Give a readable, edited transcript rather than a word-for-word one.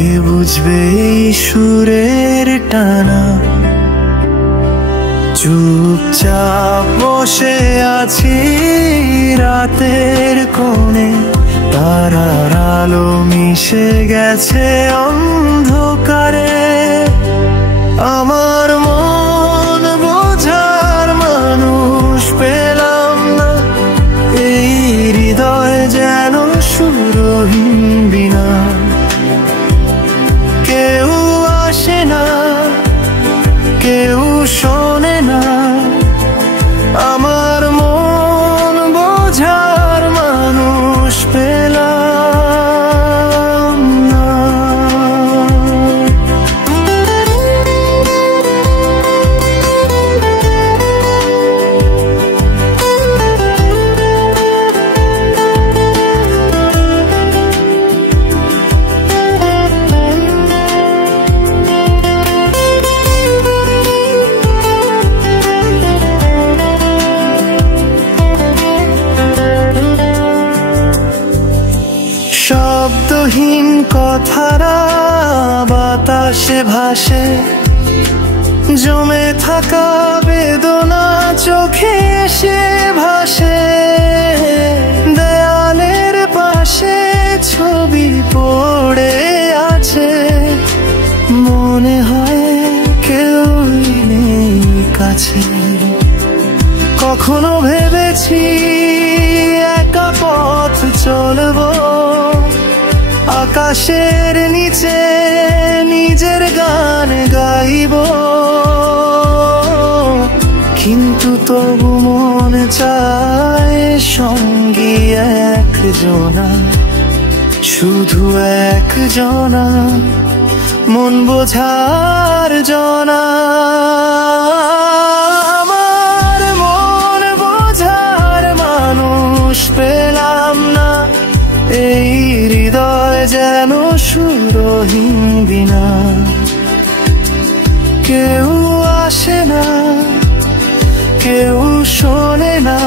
কে বুঝবে এই সুরের টানা? চুপচাপ বসে আছি রাতের কোণে, তারার আলো মিশে গেছে অন্ধকারে। আমার মন বোঝার মানুষ পেলাম না, এই হৃদয় যেন সুরহীন বিনা। কেউ আসে না, কেউ শোনে না, আমার মন বোঝার মানুষ পেলাম না। শব্দহীন কথারা বাতাসে ভাসে, জমে থাকা বেদনা চোখে এসে ভাসে। দেয়ালের পাশে ছবি পড়ে আছে, মনে হয় কেউই নেই কাছে। কখনো ভেবেছি একা পথ চলবো, আকাশের নিচে নিজের গান গাইব, কিন্তু তবু মন চায় সঙ্গী একজনা, শুধু একজনা, মন বোঝার জনা। আমার মন বোঝার মানুষ পেলাম না, এই হৃদয় যেন সুরহীন বিনা। কেউ আসে না, কেউ শোনে না,